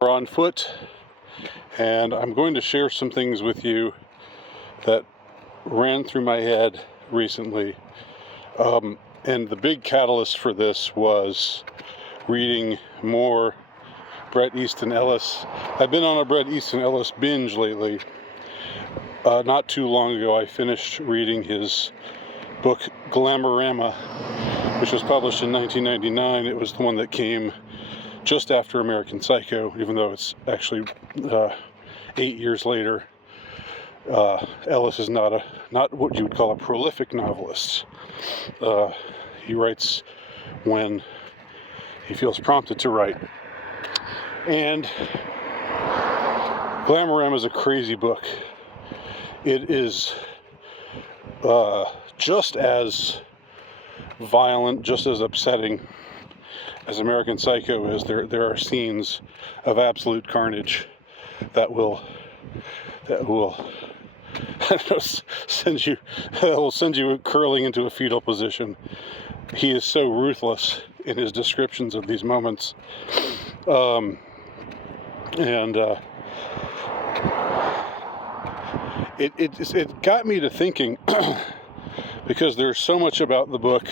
We're on foot, and I'm going to share some things with you that ran through my head recently. And the big catalyst for this was reading more Bret Easton Ellis. I've been on a Bret Easton Ellis binge lately. Not too long ago, I finished reading his book Glamorama, which was published in 1999. It was the one that came just after American Psycho, even though it's actually 8 years later. Ellis is not what you would call a prolific novelist. He writes when he feels prompted to write. And Glamorama is a crazy book. It is just as violent, just as upsetting as American Psycho is. There are scenes of absolute carnage that will send you curling into a fetal position. He is so ruthless in his descriptions of these moments, it got me to thinking because there's so much about the book.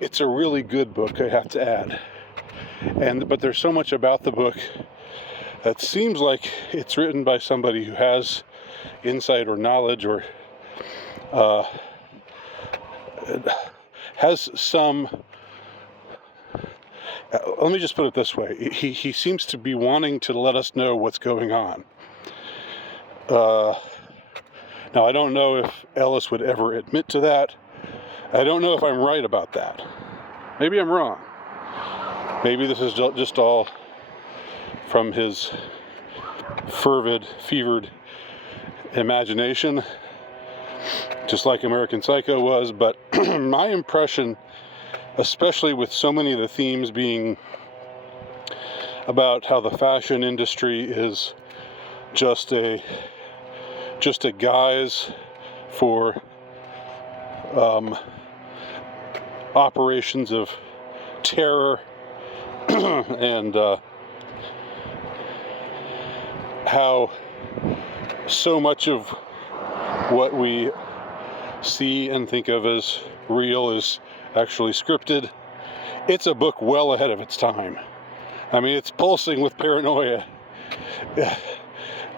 It's a really good book, I have to add, but there's so much about the book that seems like it's written by somebody who has insight or knowledge, or has some. Let me just put it this way: he seems to be wanting to let us know what's going on. Now, I don't know if Ellis would ever admit to that. I don't know if I'm right about that. Maybe I'm wrong. Maybe this is just all from his fevered imagination, just like American Psycho was. But my impression, especially with so many of the themes being about how the fashion industry is just a guise for operations of terror, and how so much of what we see and think of as real is actually scripted. It's a book well ahead of its time. I mean, it's pulsing with paranoia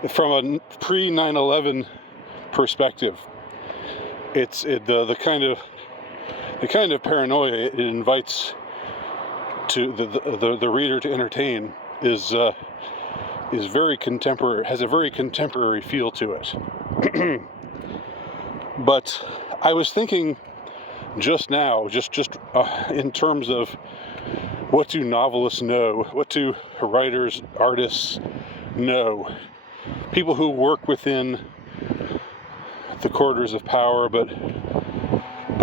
from a pre-9/11 perspective. It's the kind of paranoia it invites to the reader to entertain is very contemporary, has a very contemporary feel to it. But I was thinking just now, just in terms of what do novelists know, what do writers, artists know, people who work within the corridors of power, but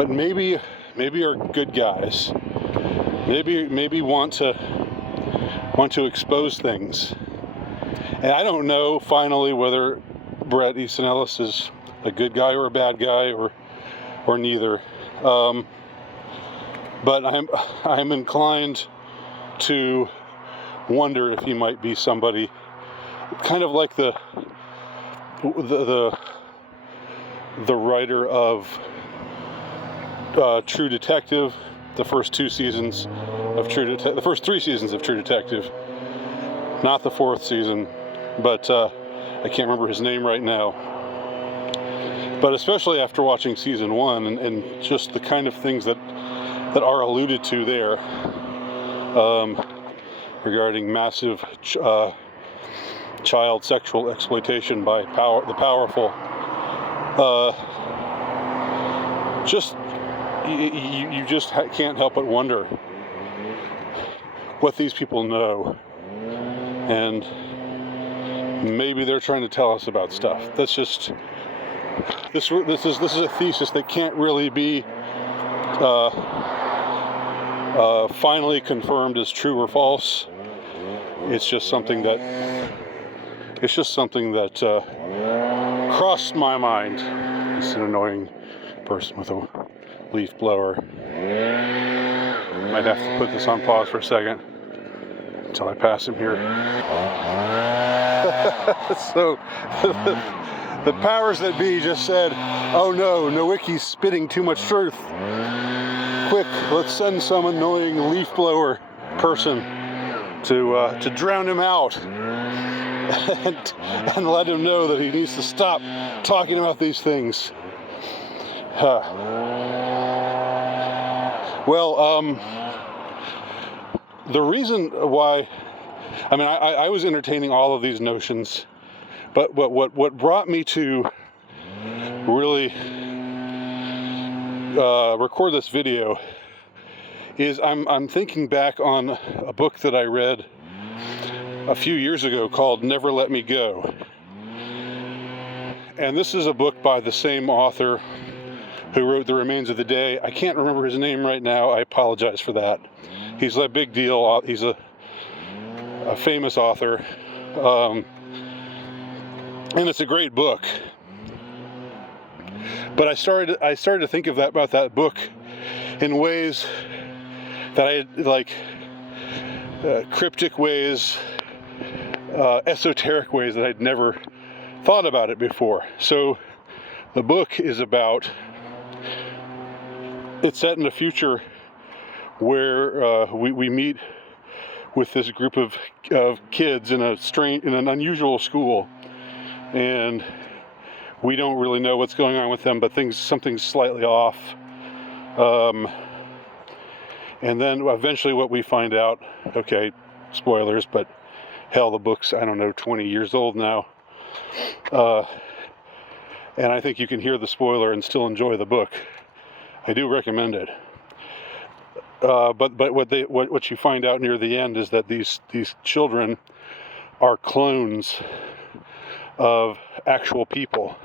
maybe are good guys, maybe want to expose things. And I don't know finally whether Bret Easton Ellis is a good guy or a bad guy, or neither. But I'm inclined to wonder if he might be somebody kind of like the writer of True Detective, the first 2 seasons of the first 3 seasons of True Detective, not the 4th season, but I can't remember his name right now. But especially after watching season 1 and just the kind of things that are alluded to there, regarding massive child sexual exploitation by the powerful. You just can't help but wonder what these people know, and maybe they're trying to tell us about stuff. That's just this is a thesis that can't really be finally confirmed as true or false. It's just something that crossed my mind. It's an annoying person with a leaf blower. Might have to put this on pause for a second until I pass him here. So the powers that be just said, oh no, Nowicki's spitting too much truth. Quick, let's send some annoying leaf blower person to drown him out and let him know that he needs to stop talking about these things. The reason why, I was entertaining all of these notions, but what brought me to really record this video is I'm thinking back on a book that I read a few years ago called Never Let Me Go. And this is a book by the same author who wrote The Remains of the Day. I can't remember his name right now. I apologize for that. He's a big deal. He's a famous author. And it's a great book. But I started to think about that book in ways that I like, cryptic ways, esoteric ways that I'd never thought about it before. So the book is about, it's set in a future where we meet with this group of kids in an unusual school, and we don't really know what's going on with them, but something's slightly off. And then eventually what we find out, okay, spoilers, but hell, the book's, 20 years old now. And I think you can hear the spoiler and still enjoy the book. I do recommend it. But what you find out near the end is that these children are clones of actual people,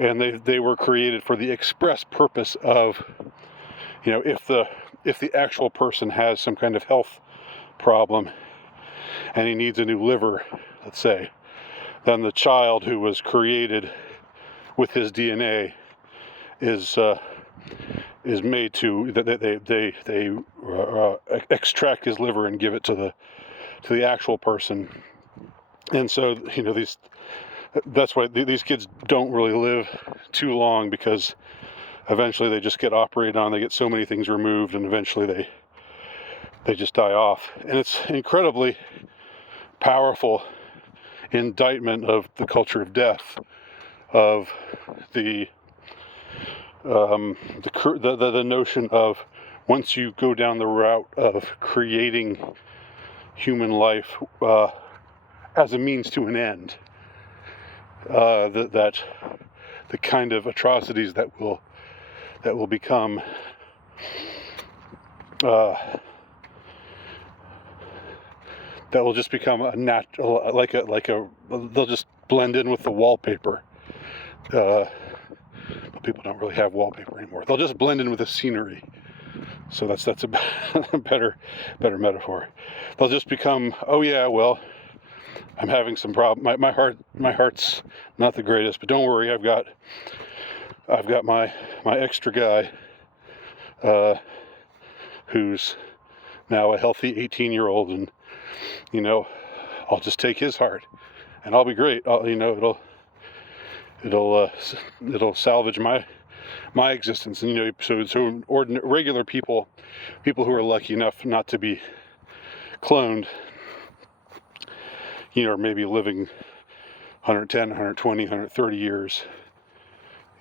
and they were created for the express purpose of, if the actual person has some kind of health problem and he needs a new liver, let's say, then the child who was created with his DNA is made to, they extract his liver and give it to the actual person. And so, that's why these kids don't really live too long, because eventually they just get operated on, they get so many things removed, and eventually they just die off. And it's incredibly powerful indictment of the culture of death, of the notion of, once you go down the route of creating human life as a means to an end, that the kind of atrocities that will become that will just become a natural, they'll just blend in with the wallpaper. But people don't really have wallpaper anymore. They'll just blend in with the scenery. So that's a better metaphor. They'll just become, oh yeah, well, I'm having some problem. My heart's not the greatest, but don't worry, I've got my extra guy, who's now a healthy 18-year-old, and I'll just take his heart, and I'll be great. It'll salvage my existence. And so regular people who are lucky enough not to be cloned, or maybe living 110, 120, 130 years.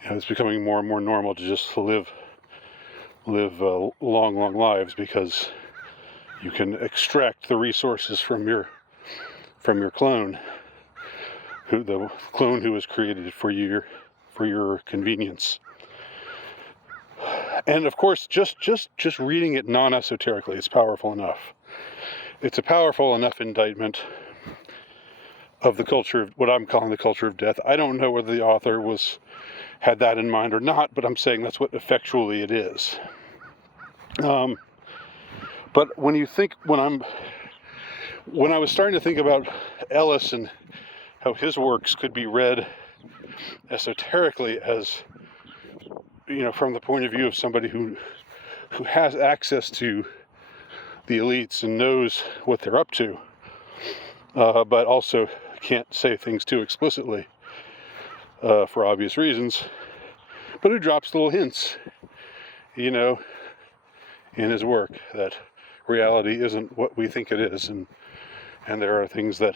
It's becoming more and more normal to just live long lives, because you can extract the resources from your clone, the clone who was created for your convenience. And of course, just reading it non-esoterically, it's powerful enough. It's a powerful enough indictment of the culture of what I'm calling the culture of death. I don't know whether the author had that in mind or not, but I'm saying that's what effectually it is. But when I was starting to think about Ellis and how his works could be read esoterically, as from the point of view of somebody who has access to the elites and knows what they're up to, but also can't say things too explicitly for obvious reasons, but who drops little hints, you know, in his work that reality isn't what we think it is, and there are things that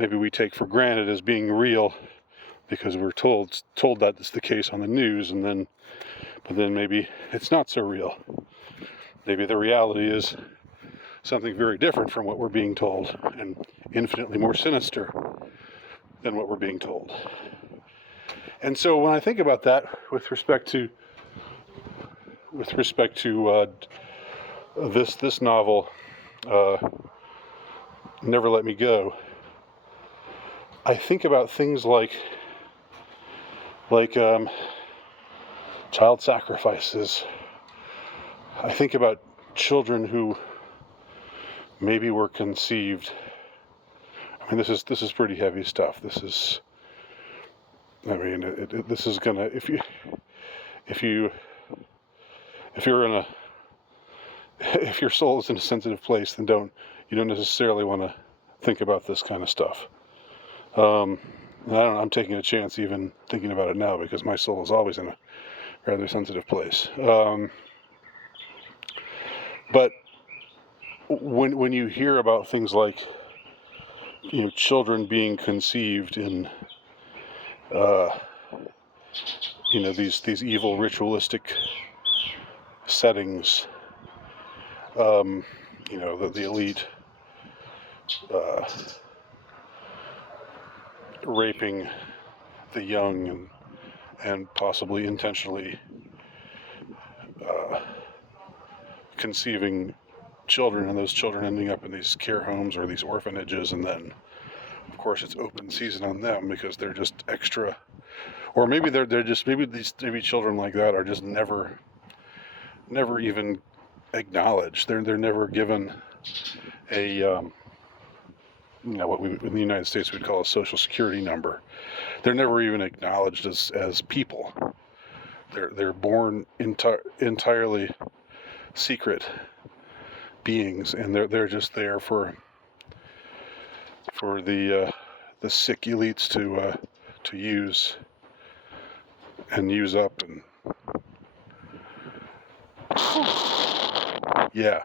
maybe we take for granted as being real because we're told that it's the case on the news, but then maybe it's not so real. Maybe the reality is something very different from what we're being told, and infinitely more sinister than what we're being told. And so when I think about that with respect to this novel, Never Let Me Go, I think about things like child sacrifices. I think about children who maybe were conceived. I mean, this is pretty heavy stuff. This is gonna, if your soul is in a sensitive place, then you don't necessarily want to think about this kind of stuff. I'm taking a chance even thinking about it now because my soul is always in a rather sensitive place. But when you hear about things like, you know, children being conceived in, you know, these evil ritualistic settings, you know, the elite raping the young and possibly intentionally conceiving children, and those children ending up in these care homes or these orphanages, and then of course it's open season on them because they're just extra, or maybe maybe children like that are just never even acknowledged. They're never given a you know, what we in the United States would call a social security number. They're never even acknowledged as people. They're born entirely secret beings, and they're just there for the sick elites to use and use up. And yeah,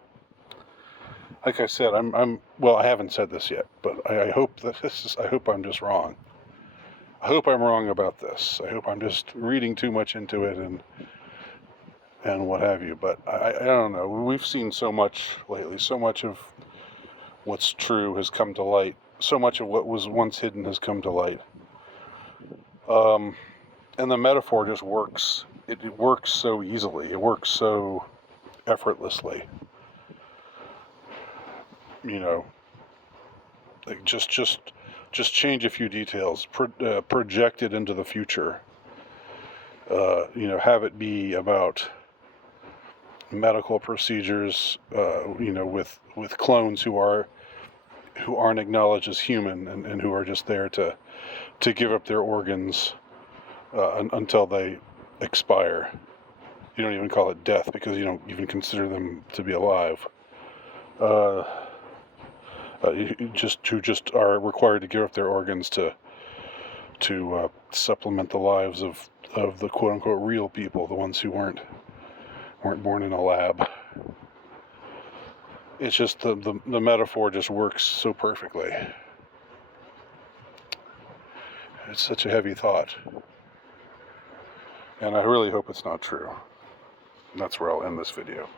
like I said, well, I haven't said this yet, but I hope I hope I'm just wrong. I hope I'm wrong about this. I hope I'm just reading too much into it and what have you. But I don't know. We've seen so much lately. So much of what's true has come to light. So much of what was once hidden has come to light. And the metaphor just works. It works so easily. It works so effortlessly. You know, like just change a few details, project it into the future. You know, have it be about medical procedures. You know, with clones who aren't acknowledged as human and who are just there to give up their organs until they expire. You don't even call it death because you don't even consider them to be alive. Who just are required to give up their organs to supplement the lives of the quote unquote real people, the ones who weren't born in a lab. It's just the metaphor just works so perfectly. It's such a heavy thought, and I really hope it's not true. And that's where I'll end this video.